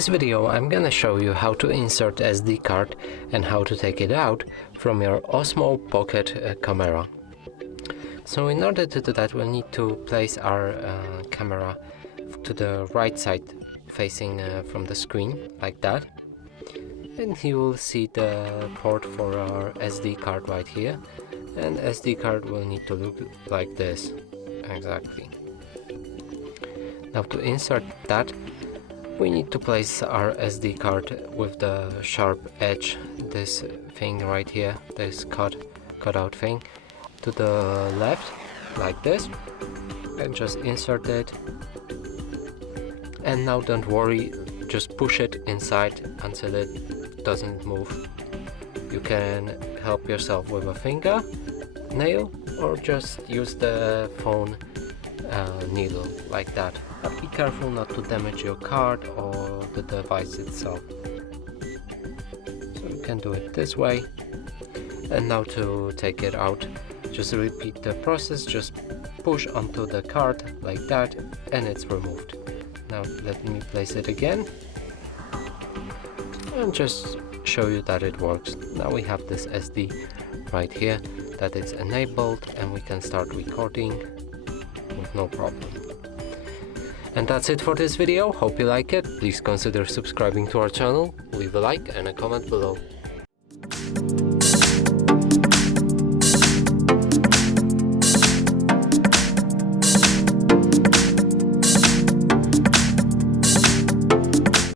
this video I'm gonna show you how to insert SD card and how to take it out from your Osmo Pocket camera. So in order to do that, we'll need to place our camera to the right side facing from the screen, like that. And you will see the port for our SD card right here. And SD card will need to look like this, exactly. Now to insert that, we need to place our SD card with the sharp edge, this thing right here, this cut out thing, to the left, like this, and just insert it. And now don't worry, just push it inside until it doesn't move. You can help yourself with a finger nail or just use the phone needle like that. But be careful not to damage your card or the device itself. So you can do it this way. And now to take it out, just repeat the process, just push onto the card like that and it's removed. Now let me place it again and just show you that it works. Now we have this SD right here that is enabled and we can start recording with no problem. And that's it for this video. Hope you like it. Please consider subscribing to our channel, leave a like and a comment below.